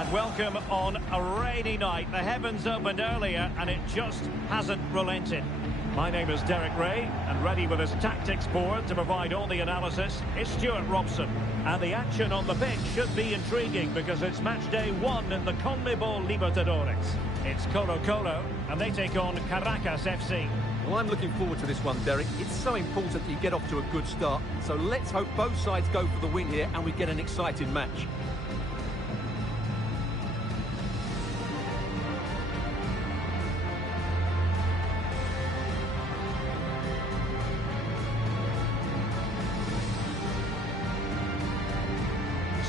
And welcome on a rainy night. The heavens opened earlier and it just hasn't relented. My name is Derek Ray, and ready with his tactics board to provide all the analysis is Stuart Robson. And the action on the pitch should be intriguing because it's match day 1 in the CONMEBOL Libertadores. It's Colo-Colo, and they take on Caracas FC. Well, I'm looking forward to this one, Derek. It's so important that you get off to a good start. So let's hope both sides go for the win here and we get an exciting match.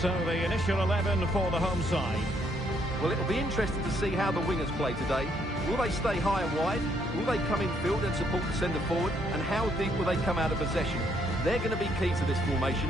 So the initial 11 for the home side. Well, it'll be interesting to see how the wingers play today. Will they stay high and wide? Will they come in field and support the centre forward? And how deep will they come out of possession? They're going to be key to this formation.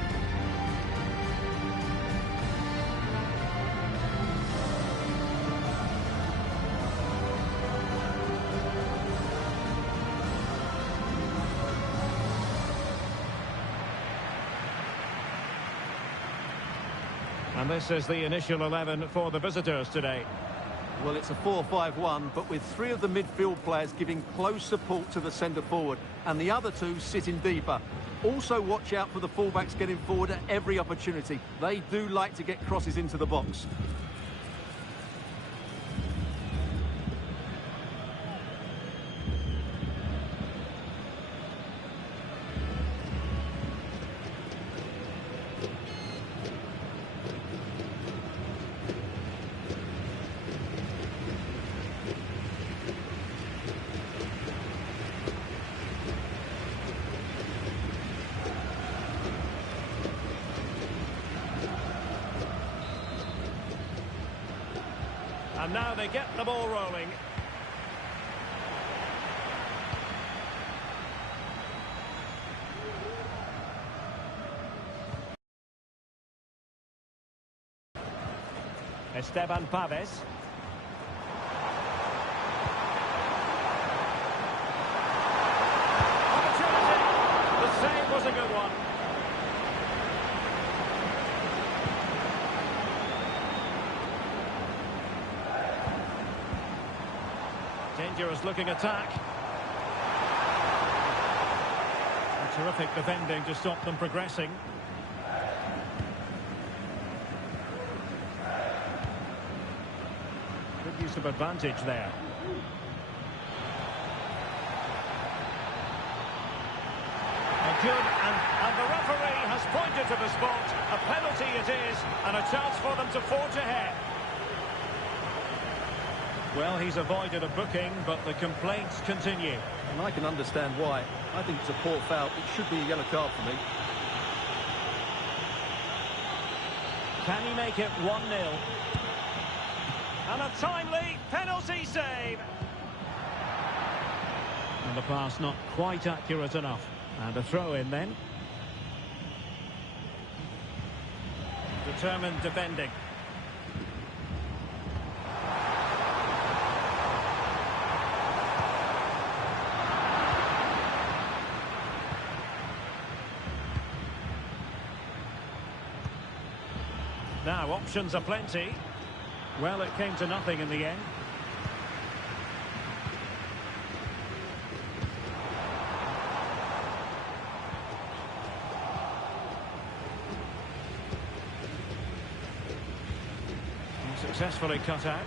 And this is the initial 11 for the visitors today. Well, it's a 4-5-1, but with 3 of the midfield players giving close support to the centre forward, and the other 2 sitting deeper. Also watch out for the fullbacks getting forward at every opportunity. They do like to get crosses into the box. And now they get the ball rolling. Esteban Paves. Opportunity. The save was a good one. Dangerous looking attack. A terrific defending to stop them progressing. Good use of advantage there. And good, and the referee has pointed to the spot. A penalty it is, and a chance for them to forge ahead. Well, he's avoided a booking, but the complaints continue. And I can understand why. I think it's a poor foul. It should be a yellow card for me. Can he make it 1-0? And a timely penalty save. And the pass not quite accurate enough. And a throw in then. Determined defending. Now, options are plenty. Well, it came to nothing in the end. And successfully cut out.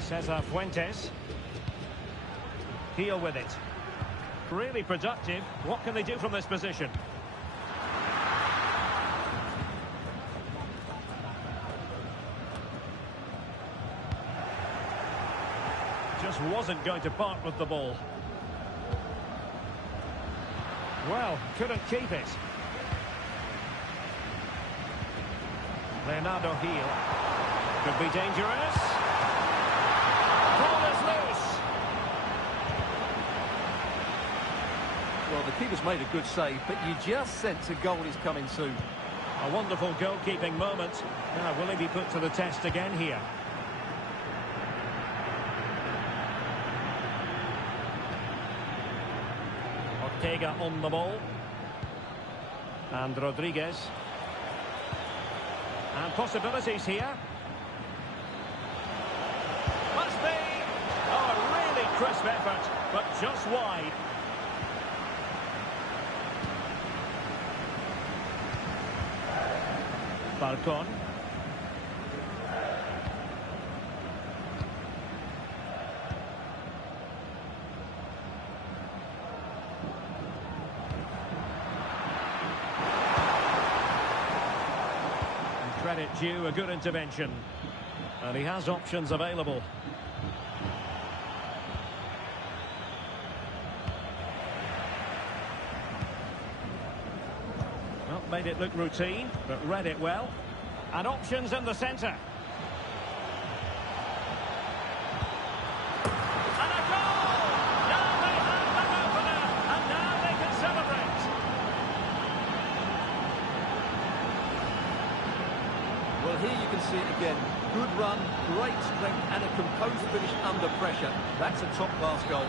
Cesar Fuentes. Heel with it. Really productive. What can they do from this position? Just wasn't going to part with the ball. Well, couldn't keep it. Leonardo Gil. Could be dangerous. Ball is loose. Well, the keeper's made a good save, but you just sense a goal is coming soon. A wonderful goalkeeping moment. Now, will he be put to the test again here? Ortega on the ball. And Rodriguez. And possibilities here. Must be. Oh, a really crisp effort, but just wide. Falcon. Credit due, a good intervention. And he has options available. Well, made it look routine, but read it well. And options in the centre. And a goal! Now they have the opener, and now they can celebrate. Well, here you can see it again. Good run, great strength, and a composed finish under pressure. That's a top-class goal.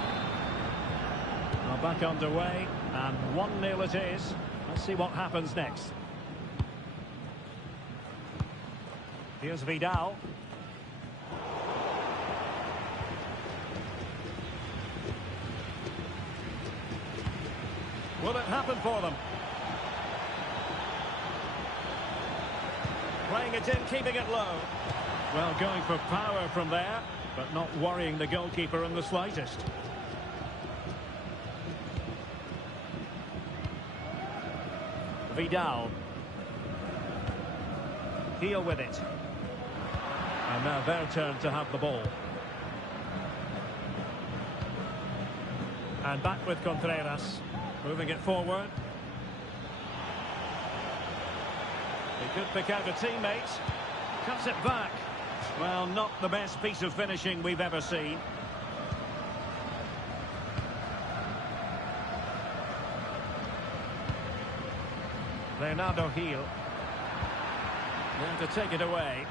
Well, back underway, and 1-0 it is. Let's see what happens next. Here's Vidal. Will it happen for them? Playing it in, keeping it low. Well, going for power from there, but not worrying the goalkeeper in the slightest. Vidal. Heel with it. And now their turn to have the ball. And back with Contreras. Moving it forward. He could pick out a teammate. Cuts it back. Well, not the best piece of finishing we've ever seen. Leonardo Gil. Now to take it away.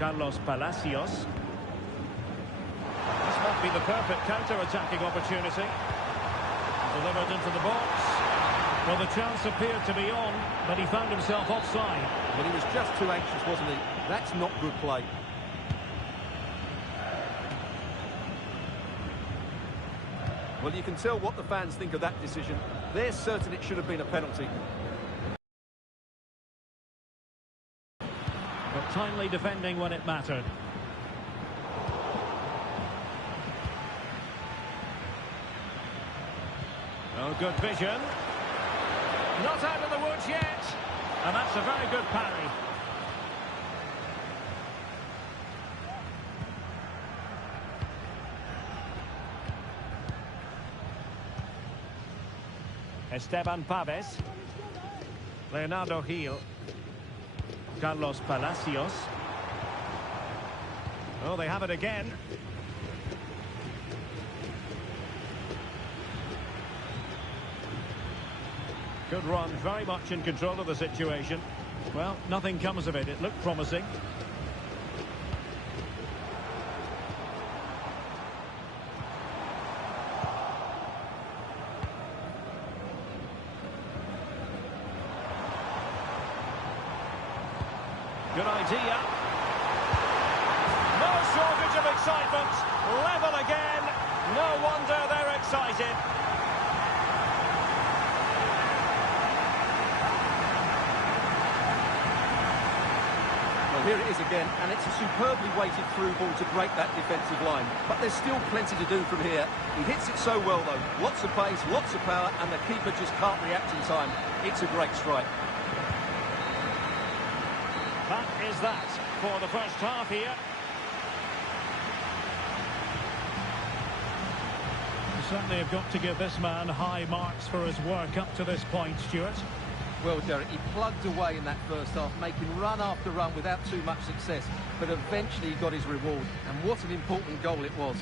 Carlos Palacios. This might be the perfect counter-attacking opportunity. Delivered into the box. Well, the chance appeared to be on, but he found himself offside. Well, he was just too anxious, wasn't he? That's not good play. Well, you can tell what the fans think of that decision. They're certain it should have been a penalty. But timely defending when it mattered. Oh, good vision. Not out of the woods yet. And that's a very good parry. Esteban Paves. Leonardo Gil. Carlos Palacios. Oh, they have it again. Good run, very much in control of the situation. Well, nothing comes of it. It looked promising. Good idea. No shortage of excitement. Level again. No wonder they're excited. Well, here it is again, and it's a superbly weighted through ball to break that defensive line. But there's still plenty to do from here. He hits it so well, though. Lots of pace, lots of power, and the keeper just can't react in time. It's a great strike. That is that for the first half here. You certainly have got to give this man high marks for his work up to this point, Stuart. Well, Derek, he plugged away in that first half, making run after run without too much success. But eventually he got his reward. And what an important goal it was.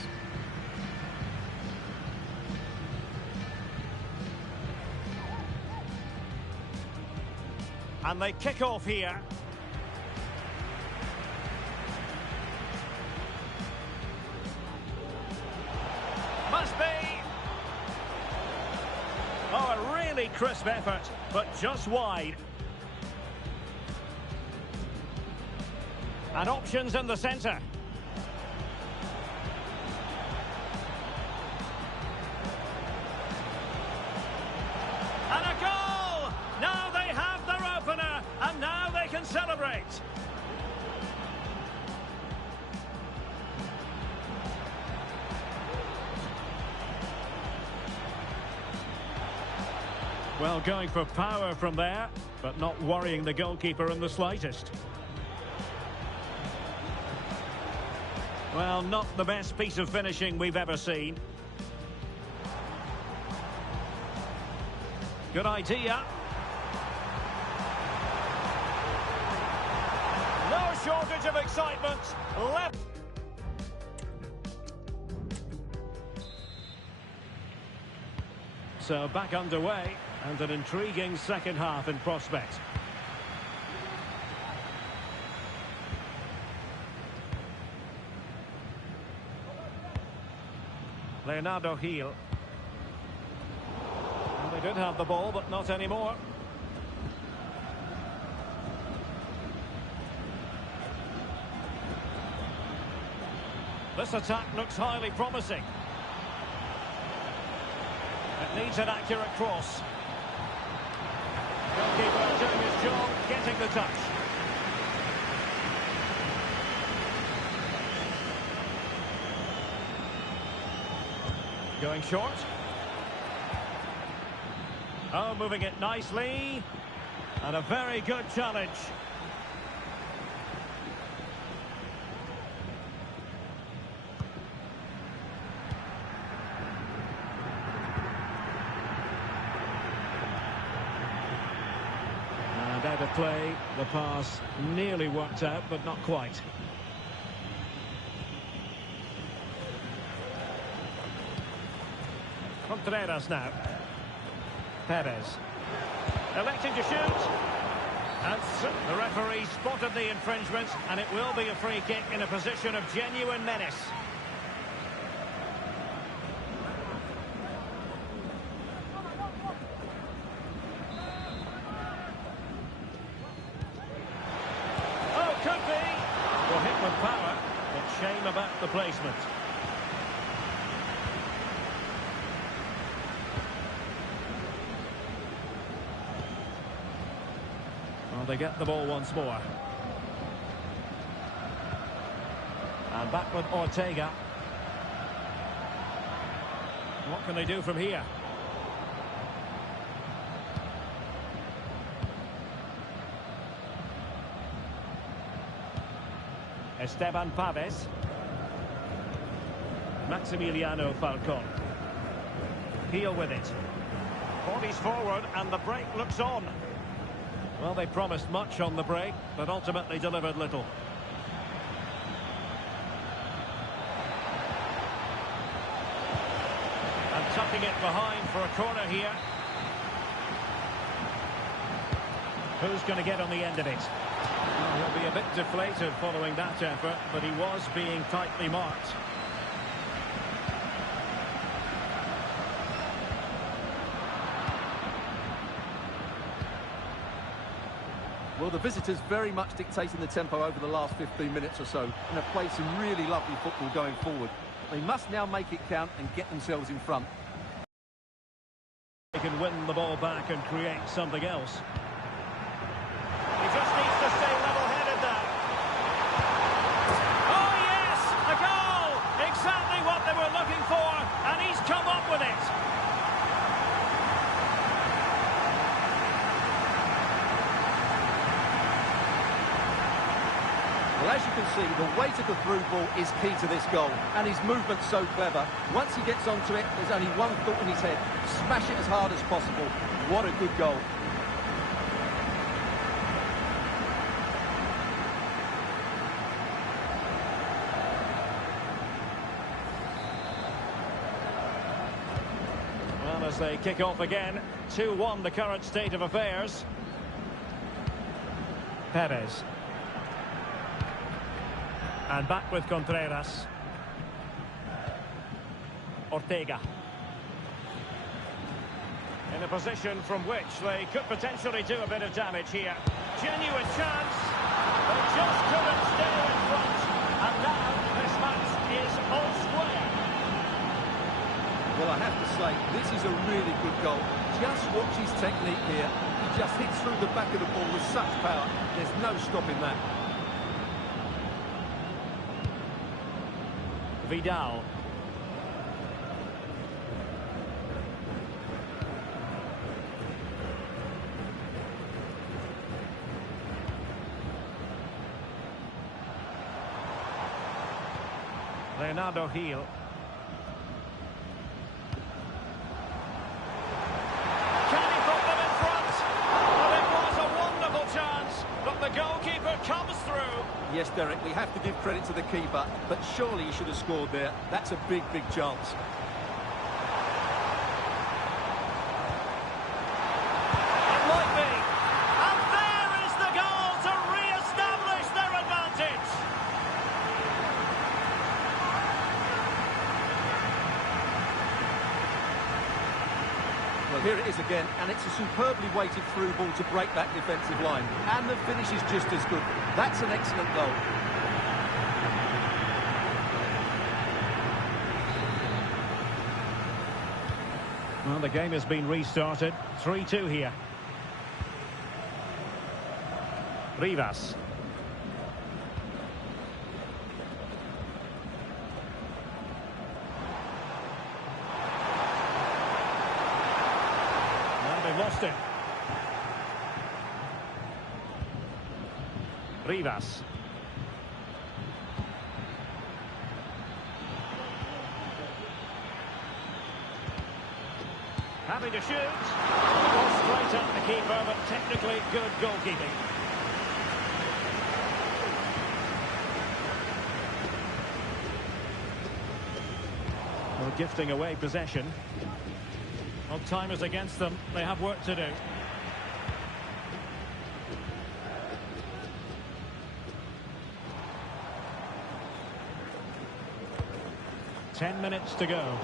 And they kick off here. crisp effort, but just wide. And options in the centre. And a goal! Now they have their opener, and now they can celebrate. Well, going for power from there, but not worrying the goalkeeper in the slightest. Well, not the best piece of finishing we've ever seen. Good idea. No shortage of excitement. Left. So back underway, and an intriguing second half in prospect. Leonardo Gil. Well, they did have the ball, but not anymore. This attack looks highly promising. It needs an accurate cross. Goalkeeper doing his job, getting the touch. Going short. Oh, moving it nicely. And a very good challenge. And out of play, the pass nearly worked out, but not quite. Contreras now. Perez. Electing to shoot. And the referee spotted the infringement, and it will be a free kick in a position of genuine menace. Oh, could be. Well, hit with power, but shame about the placement. They get the ball once more. And back with Ortega. What can they do from here? Esteban Paves. Maximiliano Falcon. Heel with it. Bodies forward and the break looks on. Well, they promised much on the break, but ultimately delivered little. And tucking it behind for a corner here. Who's going to get on the end of it? Well, he'll be a bit deflated following that effort, but he was being tightly marked. Well, the visitors very much dictating the tempo over the last 15 minutes or so, and have played some really lovely football going forward. They must now make it count and get themselves in front. They can win the ball back and create something else. He just needs to stay level-headed now. Oh, yes! A goal! Exactly what they were looking for, and he's come up with it. Well, as you can see, the weight of the through ball is key to this goal, and his movement's so clever. Once he gets onto it, there's only one thought in his head: smash it as hard as possible. What a good goal. Well, as they kick off again, 2-1 the current state of affairs. Perez. And back with Contreras. Ortega. In a position from which they could potentially do a bit of damage here. Genuine chance. They just couldn't stay in front. And now this match is all square. Well, I have to say, this is a really good goal. Just watch his technique here. He just hits through the back of the ball with such power. There's no stopping that. Vidal. Leonardo Gil. Can he put them in front? Well, it was a wonderful chance, but the goalkeeper comes through. Yes, Derek, we have to give credit to the keeper, but surely he should have scored there. That's a big, big chance. It might be. And there is the goal to re-establish their advantage. Well, here it is again, and it's a superbly weighted through ball to break that defensive line. And the finish is just as good. That's an excellent goal. Well, the game has been restarted. 3-2 here. Rivas. Well, they've lost it. Rivas. Happy to shoot. Well, straight at the keeper, but technically good goalkeeping. Well, gifting away possession. Well, time is against them. They have work to do. Ten minutes to go.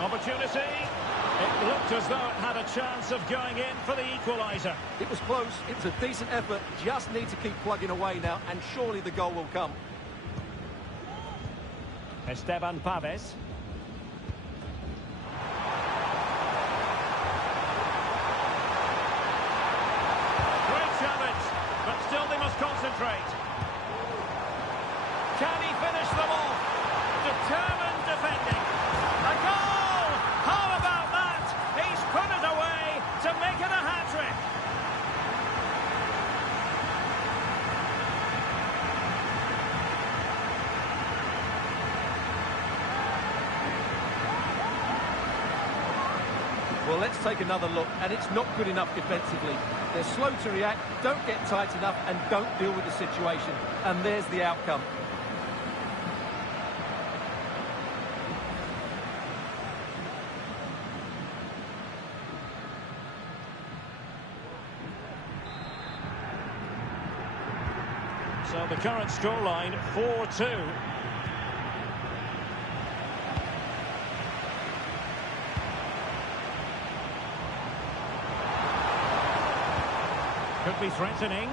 Opportunity. It looked as though it had a chance of going in for the equaliser. It was close. It was a decent effort. Just need to keep plugging away now, and surely the goal will come. Esteban Paves. Great challenge, but still they must concentrate. Can he finish them off? Determined defending. A goal! How about that? He's put it away to make it a hat-trick. Well, let's take another look, and it's not good enough defensively. They're slow to react, don't get tight enough, and don't deal with the situation. And there's the outcome. So the current scoreline, 4-2. Could be threatening.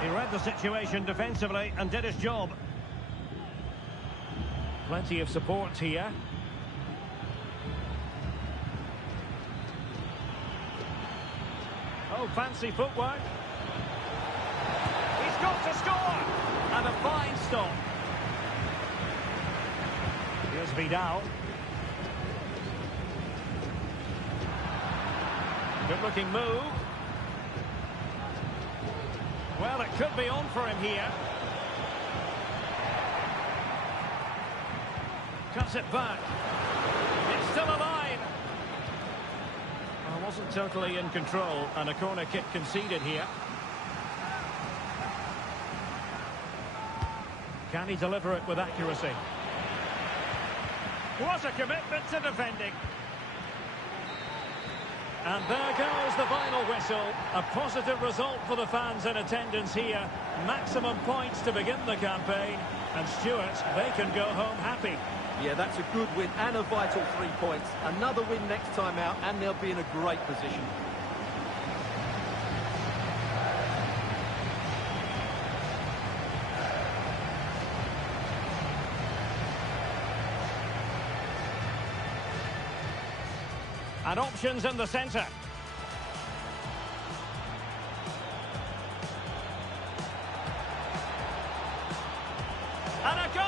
He read the situation defensively and did his job. Plenty of support here. Oh, fancy footwork. He's got to score! And a fine stop. Here's Vidal. Good looking move. Well, it could be on for him here. Cuts it back. It's still alive. Well, wasn't totally in control, and a corner kick conceded here. Can he deliver it with accuracy? What a commitment to defending. And there goes the final whistle. A positive result for the fans in attendance here. Maximum points to begin the campaign. And Stuart, they can go home happy. Yeah, that's a good win and a vital 3 points. Another win next time out and they'll be in a great position. And options in the centre. And a goal!